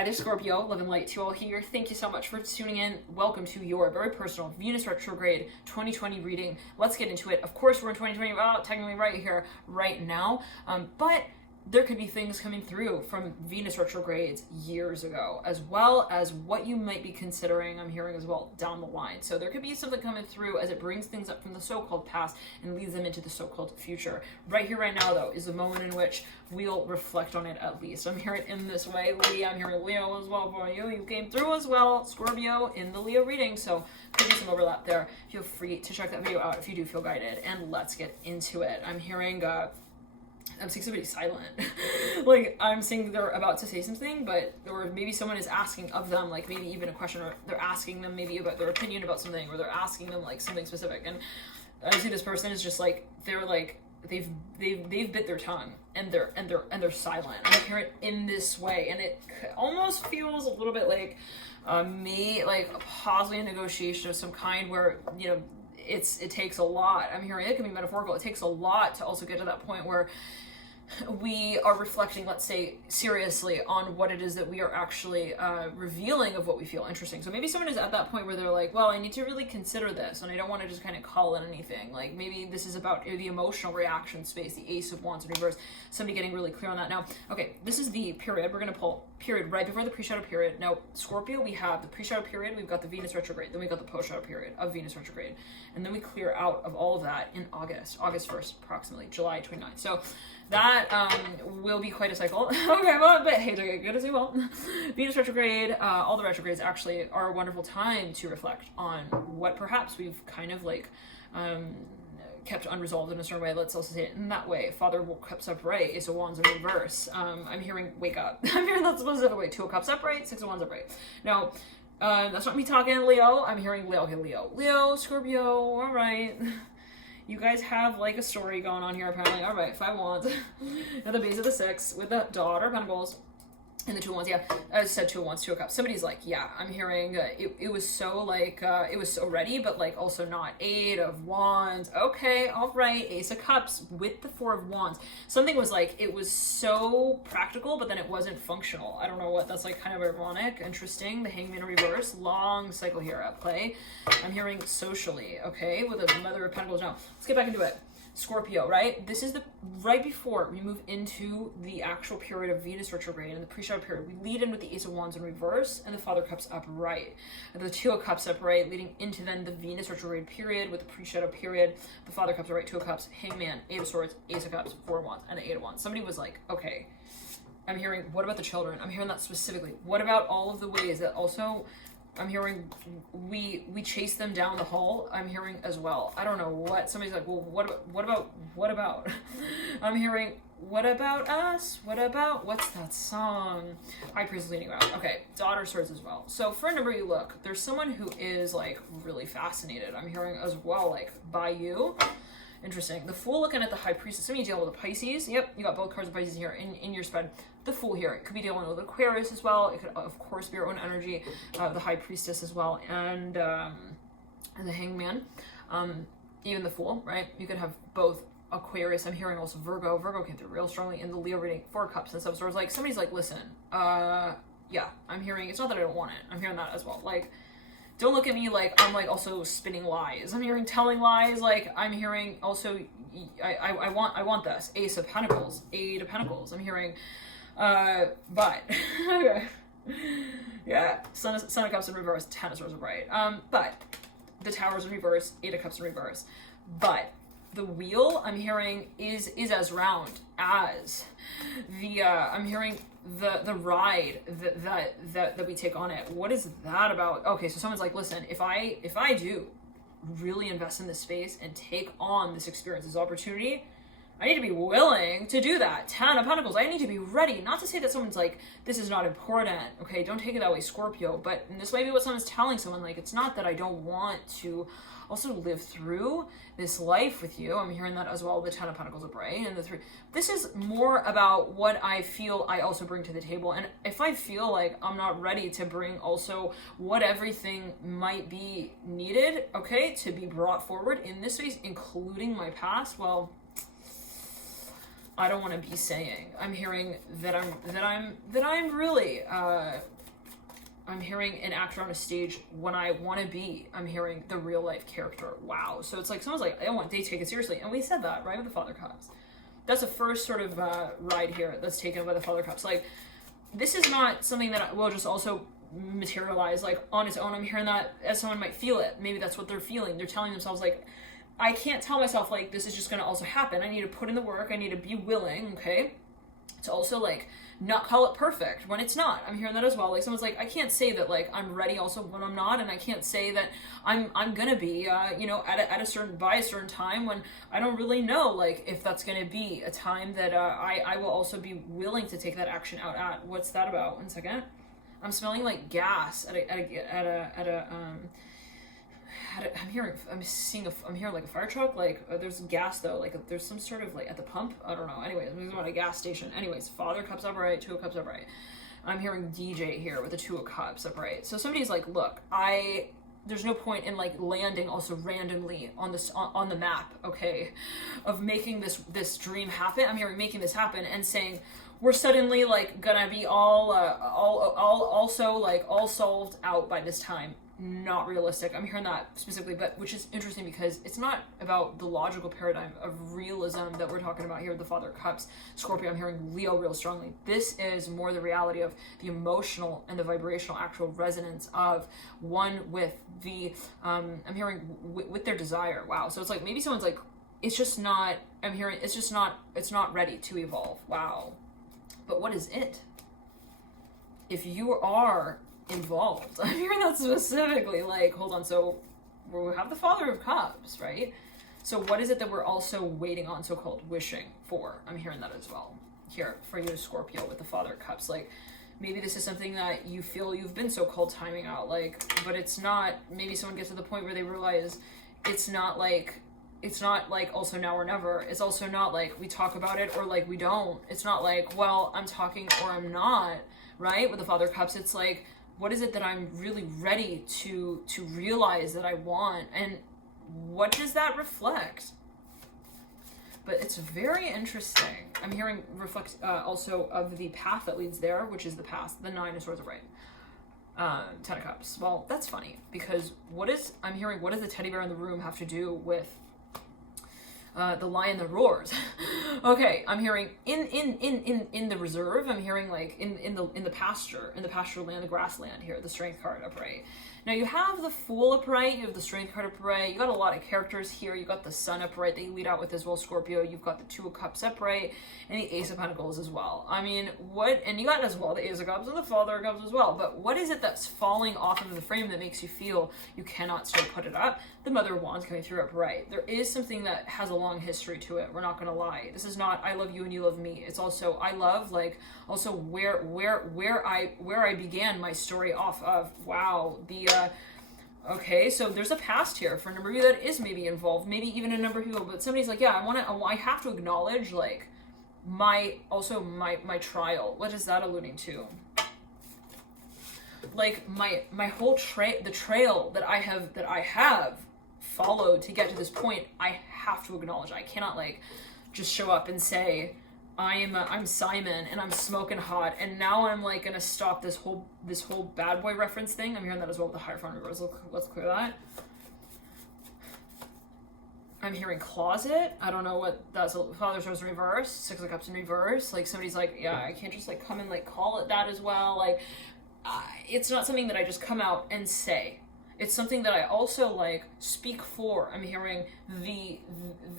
Hi there, Scorpio. Love and light to you all here. Thank you so much for tuning in. Welcome to your very personal Venus Retrograde 2020 reading. Let's get into it. Of course, we're in 2020, well, technically right here, right now, but there could be things coming through from Venus retrogrades years ago, as well as what you might be considering, I'm hearing as well, down the line. So there could be something coming through as it brings things up from the so-called past and leads them into the so-called future. Right here, right now, though, is a moment in which we'll reflect on it at least. I'm hearing it in this way. I'm hearing Leo as well for you. You came through as well, Scorpio, in the Leo reading, so could be some overlap there. Feel free to check that video out if you do feel guided, and let's get into it. I'm hearing... I'm seeing somebody silent. Like, I'm seeing they're about to say something, but, or maybe someone is asking of them, like, maybe even a question, or they're asking them maybe about their opinion about something, or they're asking them, like, something specific. And I see this person is just, like, they're, like, they've bit their tongue, and they're silent. I'm hearing it in this way, and it almost feels a little bit like, possibly a negotiation of some kind where, you know, it takes a lot. I'm hearing it can be metaphorical. It takes a lot to also get to that point where we are reflecting, let's say, seriously on what it is that we are actually revealing of what we feel. Interesting. So maybe someone is at that point where they're like, well, I need to really consider this, and I don't want to just kind of call it anything. Like, maybe this is about the emotional reaction space, the Ace of Wands in reverse. Somebody getting really clear on that. Now, okay, this is the period. We're going to pull period right before the pre-shadow period. Now, Scorpio, we have the pre-shadow period, we've got the Venus retrograde, then we've got the post-shadow period of Venus retrograde. And then we clear out of all of that in August 1st, approximately, July 29th. So that will be quite a cycle. Okay, well, but hey, good as well. Venus retrograde, all the retrogrades actually are a wonderful time to reflect on what perhaps we've kind of like kept unresolved in a certain way. Let's also say it in that way. Father cups upright, Ace of Wands in reverse. I'm hearing wake up. I'm hearing that specifically. 2 of Cups upright, 6 of Wands upright. Now, that's not me talking Leo. I'm hearing Leo. Okay, Leo, Scorpio, all right. You guys have like a story going on here apparently. All right, 5 Wands. Now the base of the 6 with the Daughter of Pentacles and the 2 of Wands. Yeah, I said 2 of Wands, 2 of Cups. Somebody's like, yeah, I'm hearing it was so like, it was so ready, but like also not. 8 of Wands. Okay, all right. Ace of Cups with the 4 of Wands. Something was like, it was so practical, but then it wasn't functional. I don't know what, that's like kind of ironic, interesting. The Hangman in reverse, long cycle here at play. I'm hearing socially, okay, with a Mother of Pentacles. Now, let's get back into it. Scorpio, right? This is the right before we move into the actual period of Venus retrograde and the pre-shadow period. We lead in with the Ace of Wands in reverse and the Father Cups upright. And the 2 of Cups upright, leading into then the Venus retrograde period with the pre-shadow period. The Father Cups upright, 2 of Cups, Hangman, 8 of Swords, Ace of Cups, 4 of Wands, and the 8 of Wands. Somebody was like, okay, I'm hearing, what about the children? I'm hearing that specifically. What about all of the ways that also... I'm hearing we chase them down the hall. I'm hearing as well. I don't know what. Somebody's like, well, what about? I'm hearing, what about us? What about, what's that song? High Priest leading around. Okay, Daughter of Swords as well. So for a number you look, there's someone who is like really fascinated. I'm hearing as well, like by you. Interesting. The Fool looking at the High Priestess. Somebody dealing with a Pisces. Yep, you got both cards of Pisces here in your spread. The Fool here. It could be dealing with Aquarius as well. It could, of course, be your own energy. The High Priestess as well. And the Hangman. Even the Fool, right? You could have both Aquarius. I'm hearing also Virgo. Virgo came through real strongly in the Leo reading. 4 Cups and stuff. So it's like, somebody's like, listen, yeah, I'm hearing, it's not that I don't want it. I'm hearing that as well. Like, don't look at me like I'm like also spinning lies. I'm hearing telling lies. Like I'm hearing also I want this. Ace of Pentacles, 8 of Pentacles. I'm hearing but okay. Yeah. Son of Cups in reverse, 10 of Swords upright. But the Towers in reverse, 8 of Cups in reverse. But the wheel I'm hearing is as round as the I'm hearing the ride that we take on it. What is that about? Okay, so someone's like, listen, if I do really invest in this space and take on this experience, this opportunity, I need to be willing to do that. 10 of Pentacles. I need to be ready. Not to say that someone's like, this is not important. Okay, don't take it that way, Scorpio. But this might be what someone's telling someone. Like, it's not that I don't want to also live through this life with you. I'm hearing that as well. The 10 of Pentacles upright and the 3. This is more about what I feel I also bring to the table. And if I feel like I'm not ready to bring also what everything might be needed, okay, to be brought forward in this space, including my past, well, I don't want to be saying. I'm hearing that I'm really I'm hearing an actor on a stage when I want to be. I'm hearing the real life character. Wow. So it's like someone's like, I want they take it seriously, and we said that right with the Father Cups. That's the first sort of ride here that's taken by the Father Cups. Like, this is not something that will just also materialize like on its own. I'm hearing that as someone might feel it. Maybe that's what they're feeling. They're telling themselves like, I can't tell myself like this is just going to also happen. I need to put in the work. I need to be willing, okay, to also like not call it perfect when it's not. I'm hearing that as well. Like someone's like, I can't say that like I'm ready also when I'm not, and I can't say that I'm gonna be you know, at a certain by a certain time when I don't really know like if that's gonna be a time that I will also be willing to take that action out at. What's that about? 1 second. I'm smelling like gas I'm hearing like a fire truck. Like there's gas though. Like there's some sort of like at the pump. I don't know. Anyways, I'm at a gas station. Anyways, Father Cups upright, Two of Cups upright. I'm hearing DJ here with the Two of Cups upright. So somebody's like, look, there's no point in like landing also randomly on this on the map, okay, of making this dream happen. I'm hearing making this happen and saying we're suddenly like gonna be all also like all solved out by this time. Not realistic. I'm hearing that specifically, but which is interesting because it's not about the logical paradigm of realism that we're talking about here with the Father of Cups. Scorpio, I'm hearing Leo real strongly. This is more the reality of the emotional and the vibrational actual resonance of one with the, I'm hearing with their desire. Wow. So it's like, maybe someone's like, it's just not, I'm hearing, it's not ready to evolve. Wow. But what is it? If you are involved, I'm hearing that specifically, like, hold on, so we have the Father of Cups, right? So what is it that we're also waiting on, so-called wishing for? I'm hearing that as well here for you, Scorpio, with the Father of Cups. Like, maybe this is something that you feel you've been so-called timing out, like, but it's not. Maybe someone gets to the point where they realize it's not like also now or never. It's also not like we talk about it or like we don't. It's not like, well, I'm talking or I'm not, right? With the Father of Cups, it's like, what is it that I'm really ready to realize that I want, and what does that reflect? But it's very interesting. I'm hearing reflect also of the path that leads there, which is the past. The Nine of Swords upright. 10 of Cups. Well, that's funny because I'm hearing what does the teddy bear in the room have to do with the lion that roars? Okay, I'm hearing in the reserve. I'm hearing like in the pasture land, the grassland here, the Strength card upright. Now you have the Fool upright, you have the Strength card upright, you got a lot of characters here, you got the Sun upright that you lead out with as well, Scorpio, you've got the Two of Cups upright, and the Ace of Pentacles as well. I mean, and you got as well the Ace of Cups and the Father of Cups as well, but what is it that's falling off of the frame that makes you feel you cannot still put it up? The Mother of Wands coming through upright. There is something that has a long history to it, we're not gonna lie. This is not I love you and you love me. It's also I love, like, also where I began my story off of. Wow, okay, so there's a past here for a number of you that is maybe involved, maybe even a number of people, but somebody's like, yeah, I have to acknowledge like my trial. What is that alluding to? Like my whole the trail that I have followed to get to this point, I have to acknowledge. I cannot like just show up and say I'm Simon and I'm smoking hot and now I'm like gonna stop this whole bad boy reference thing. I'm hearing that as well with the Hierophant reverse. Let's clear that. I'm hearing closet. I don't know what that's. Father shows reverse. Six of Cups in reverse. Like somebody's like, yeah, I can't just like come and like call it that as well. Like it's not something that I just come out and say. It's something that I also like speak for. I'm hearing the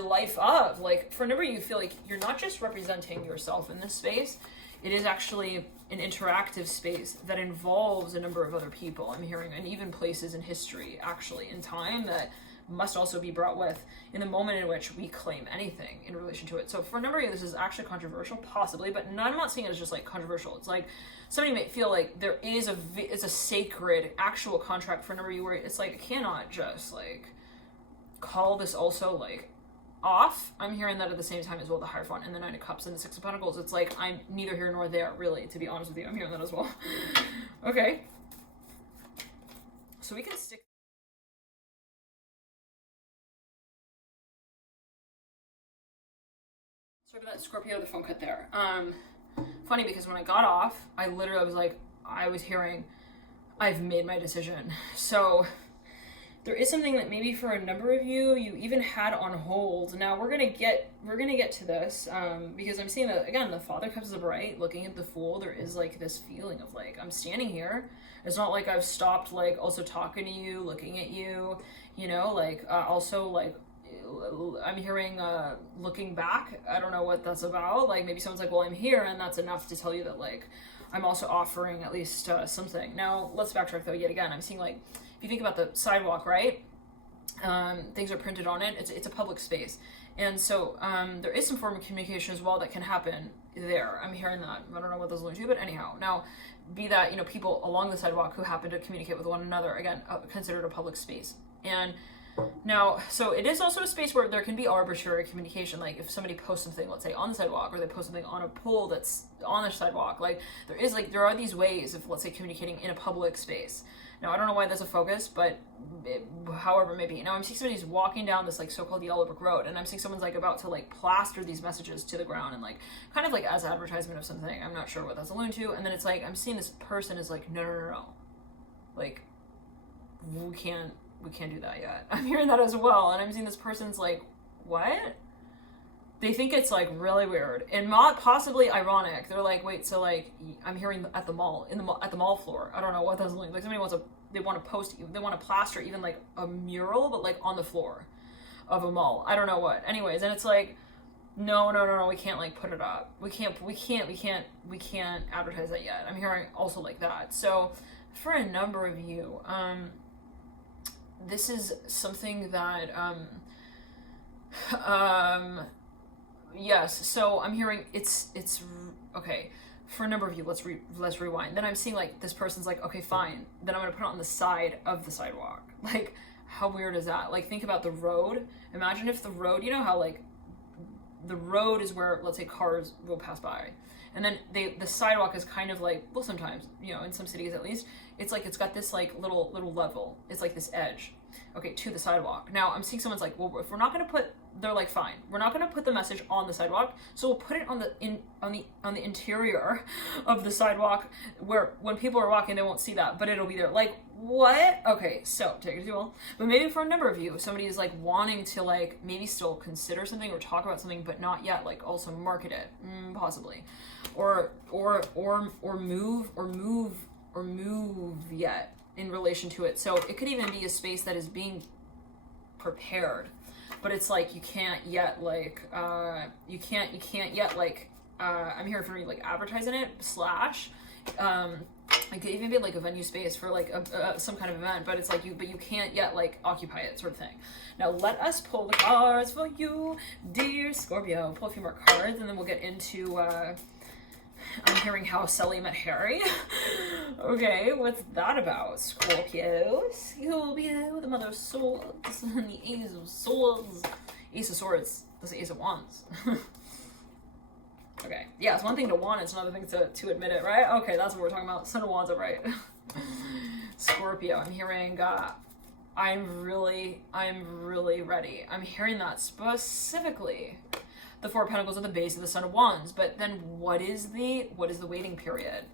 life of, like, for a number of you feel like you're not just representing yourself in this space. It is actually an interactive space that involves a number of other people. I'm hearing, and even places in history, actually, in time that must also be brought with in the moment in which we claim anything in relation to it. So for a number of you, this is actually controversial, possibly, but I'm not saying it's just like controversial. It's like somebody might feel like there is it's a sacred actual contract for a number of you where it's like, I cannot just like call this also like off. I'm hearing that at the same time as well, the Hierophant and the Nine of Cups and the Six of Pentacles. It's like, I'm neither here nor there, really, to be honest with you. I'm hearing that as well. Okay. So we can stick. Sorry about that, Scorpio, the phone cut there. Funny, because when I got off, I was like, I was hearing, I've made my decision. So there is something that maybe for a number of you, you even had on hold. Now we're gonna get to this, because I'm seeing that again, the Father comes to the right, looking at the Fool. There is like this feeling of like, I'm standing here. It's not like I've stopped like also talking to you, looking at you, you know, like also like I'm hearing looking back. I don't know what that's about. Like maybe someone's like, well, I'm here, and that's enough to tell you that like I'm also offering at least something. Now let's backtrack though yet again. I'm seeing like, if you think about the sidewalk, right? Things are printed on it. It's a public space, and so there is some form of communication as well that can happen there. I'm hearing that. I don't know what those allude to, but anyhow, now be that, you know, people along the sidewalk who happen to communicate with one another, again, considered a public space. And now, so it is also a space where there can be arbitrary communication. Like if somebody posts something, let's say on the sidewalk, or they post something on a pole that's on the sidewalk, like there are these ways of, let's say, communicating in a public space. Now, I don't know why that's a focus, but however, maybe. Now, I'm seeing somebody's walking down this like so-called yellow brick road, and I'm seeing someone's like about to like plaster these messages to the ground, and like kind of like as advertisement of something. I'm not sure what that's alluding to. And then it's like I'm seeing this person is like, no, like we can't do that yet. I'm hearing that as well, and I'm seeing this person's like, what? They think it's like really weird and not possibly ironic. They're like, wait, so like I'm hearing at the mall, at the mall floor. I don't know what that's like. Somebody they want to plaster even like a mural, but like on the floor of a mall. I don't know what. Anyways, and it's like, no, we can't like put it up. We can't advertise that yet. I'm hearing also like that. So for a number of you, this is something that yes, so I'm hearing it's okay. For a number of you, let's rewind. Then I'm seeing like this person's like, okay, fine. Then I'm gonna put it on the side of the sidewalk. Like, how weird is that? Like, think about the road. Imagine if the road, you know how like the road is where, let's say, cars will pass by, and then the sidewalk is kind of like, well, sometimes, you know, in some cities at least, it's like it's got this like little level. It's like this edge, okay, to the sidewalk. Now I'm seeing someone's like, well, if we're not gonna put, they're like, fine, we're not gonna put the message on the sidewalk, so we'll put it on the interior of the sidewalk, where when people are walking they won't see that, but it'll be there. Like, what? Okay, so take it as you will. But maybe for a number of you, somebody is like wanting to like maybe still consider something or talk about something, but not yet, like also market it, possibly, or move yet in relation to it. So it could even be a space that is being prepared, but it's like you can't yet like you can't yet like I'm here for like advertising it / it could even be like a venue space for like some kind of event, but it's like you can't yet like occupy it, sort of thing. Now let us pull the cards for you, dear Scorpio. Pull a few more cards, and then we'll get into I'm hearing how Sally met Harry. Okay, what's that about? Scorpio, the mother of swords, and the ace of swords. Ace of swords, that's the ace of wands. Okay, yeah, it's one thing to want, it's another thing to admit it, right? Okay, that's what we're talking about. Son of wands, right? Scorpio, I'm hearing I'm really ready. I'm hearing that specifically. The Four of Pentacles at the base of the Son of Wands, but then what is the waiting period?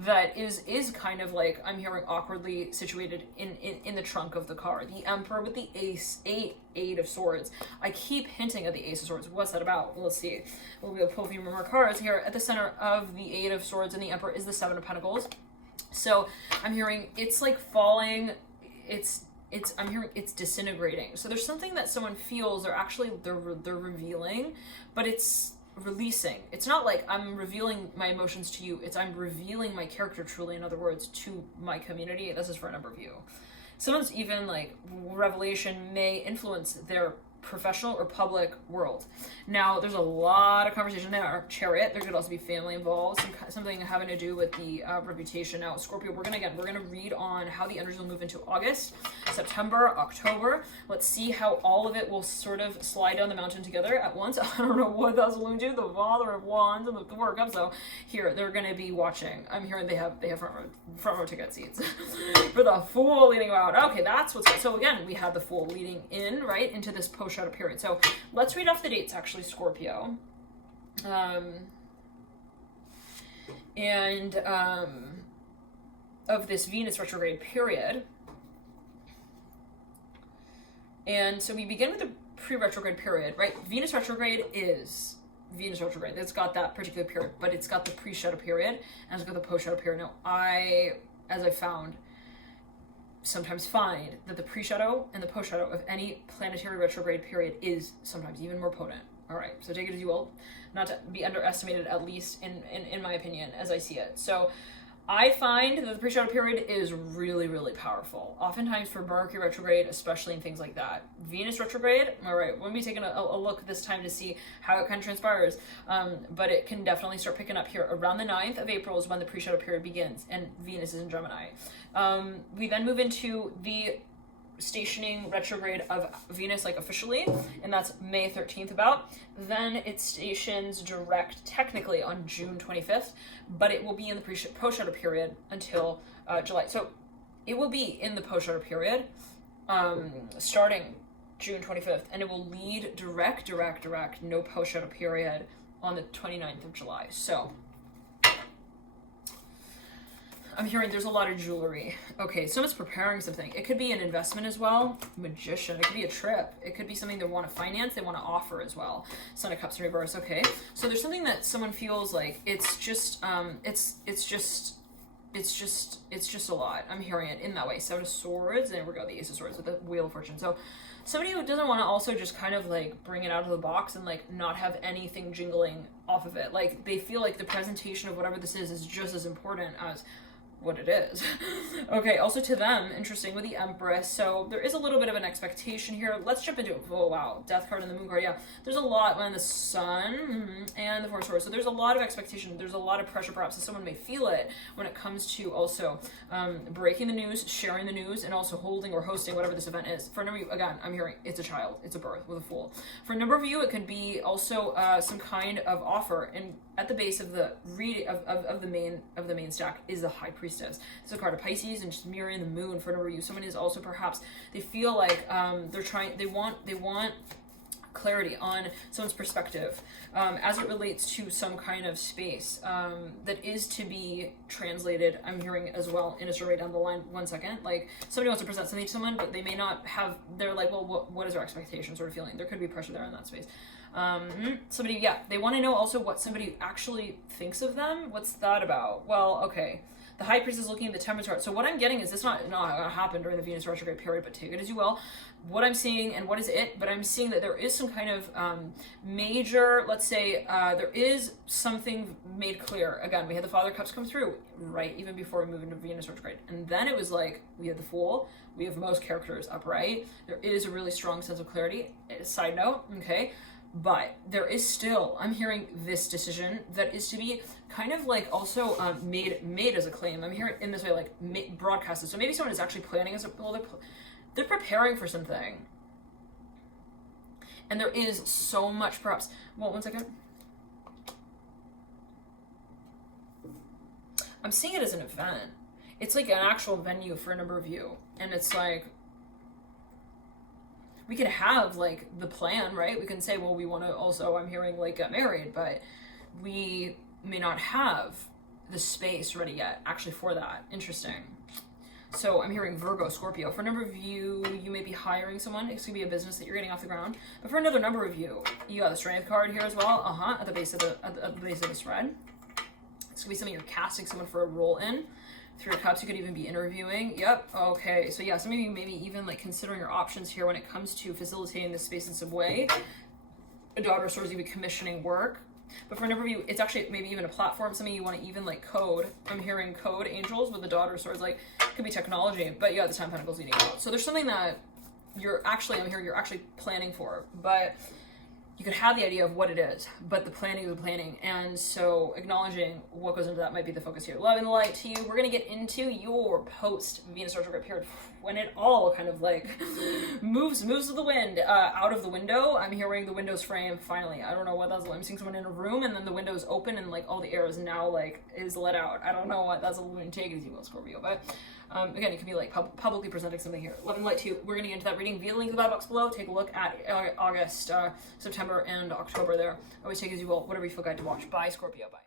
That is kind of like, I'm hearing awkwardly situated in the trunk of the car. The Emperor with the eight of swords. I keep hinting at the Ace of Swords. What's that about? Let's see. We'll pull a few more cards here. At the center of the Eight of Swords and the Emperor is the Seven of Pentacles. So I'm hearing it's like falling. I'm hearing it's disintegrating. So there's something that someone feels they're revealing, but it's releasing. It's not like I'm revealing my emotions to you. It's I'm revealing my character truly, in other words, to my community. This is for a number of you. Someone's even like revelation may influence their professional or public world. Now, there's a lot of conversation there. Chariot, there could also be family involved, something having to do with the reputation. Now, Scorpio, we're gonna read on how the energies will move into August, September, October. Let's see how all of it will sort of slide down the mountain together at once. I don't know what that's alluding to. The Father of Wands and the Four of Cups. So here, they're gonna be watching. I'm hearing they have front row ticket seats for the Fool leading out. Okay, that's what's so again. We have the Fool leading in right into this post shadow period. So let's read off the dates, actually, Scorpio. and of this Venus retrograde period. And so we begin with the pre-retrograde period, right? Venus retrograde is Venus retrograde. It's got that particular period, but it's got the pre-shadow period and it's got the post-shadow period. Now, as I found, sometimes find that the pre-shadow and the post-shadow of any planetary retrograde period is sometimes even more potent. All right, so take it as you will, not to be underestimated, at least in my opinion, as I see it. So I find that the pre-shadow period is really, really powerful. Oftentimes for Mercury retrograde, especially in things like that. Venus retrograde, all right, we'll be taking a look this time to see how it kind of transpires. But it can definitely start picking up here. Around the 9th of April is when the pre-shadow period begins, and Venus is in Gemini. We then move into the stationing retrograde of Venus, like officially, and that's May 13th about. Then it stations direct technically on June 25th, but it will be in the post-shadow period until July. So it will be in the post-shadow period starting June 25th, and it will lead direct, no post-shadow period on the 29th of July. So I'm hearing there's a lot of jewelry. Okay, someone's preparing something. It could be an investment as well. Magician. It could be a trip. It could be something they want to finance, they want to offer as well. Son of Cups in reverse. Okay, so there's something that someone feels like it's just a lot. I'm hearing it in that way. Seven of Swords, and we go the Ace of Swords with the Wheel of Fortune. So somebody who doesn't want to also just kind of like bring it out of the box and like not have anything jingling off of it. Like they feel like the presentation of whatever this is just as important as what it is. Okay, also to them, interesting with the Empress. So there is a little bit of an expectation here. Let's jump into it. Oh wow, Death card and the Moon card. Yeah, there's a lot on the Sun and the Four of Swords. So there's a lot of expectation. There's a lot of pressure, perhaps, and someone may feel it when it comes to also breaking the news, sharing the news, and also holding or hosting whatever this event is. For a number of you, again, I'm hearing it's a child, it's a birth with a Fool. For a number of you, it could be also some kind of offer, and at the base of the of the main stack is the High Priestess. It's a card of Pisces and just mirroring the Moon. For a number of you, someone is also perhaps they feel like they want clarity on someone's perspective as it relates to some kind of space that is to be translated. I'm hearing as well in a survey down the line. 1 second, like somebody wants to present something to someone, but they may not have. They're like, well, what is our expectation? Sort of feeling there could be pressure there in that space. Somebody, yeah, they want to know also what somebody actually thinks of them. What's that about? Well, okay. The High Priest is looking at the Temperance chart. So what I'm getting is this not going to happen during the Venus retrograde period, but take it as you will. What I'm seeing, and what is it? But I'm seeing that there is some kind of major, let's say, there is something made clear. Again, we had the Father of Cups come through, right, even before we move into Venus retrograde. And then it was like, we had the Fool, we have most characters upright. There is a really strong sense of clarity. Side note, okay? But there is still, I'm hearing this decision that is to be kind of like also made as a claim. I'm hearing in this way, like broadcasted. So maybe someone is actually planning as a, well, they're preparing for something. And there is so much perhaps, well, 1 second. I'm seeing it as an event. It's like an actual venue for a number of you. And it's like, we could have like the plan, right? We can say, well, we want to also, I'm hearing like get married, but we may not have the space ready yet actually for that. Interesting. So I'm hearing Virgo, Scorpio. For a number of you, you may be hiring someone. It's gonna be a business that you're getting off the ground. But for another number of you, you got the Strength card here as well. At the base of the spread. It's gonna be something you're casting someone for a role in. Three of Cups, you could even be interviewing. Yep. Okay. So yeah, some of you maybe even like considering your options here when it comes to facilitating this space in some way. A Daughter of Swords, you be commissioning work. But for a number of you, it's actually maybe even a platform. Some of you want to even like code. I'm hearing code angels with the Daughter of Swords, like could be technology, but yeah, the Ten of Pentacles leading out. So there's something that you're actually, I'm hearing you're actually planning for, but you could have the idea of what it is, but the planning is the planning. And so acknowledging what goes into that might be the focus here. Love and light to you. We're going to get into your post Venus retrograde period when it all kind of like moves to the wind, out of the window. I'm hearing the window's frame finally. I don't know what that's. I'm seeing someone in a room and then the window's open and like all the air is now like is let out. I don't know what that's a lunar take as you will, Scorpio, but again, it can be like publicly presenting something here. Love and light to you. We're going to get into that reading via the link in the box below. Take a look at August, September. September and October there. Always take as you will, whatever you feel guide to watch. Bye, Scorpio. Bye.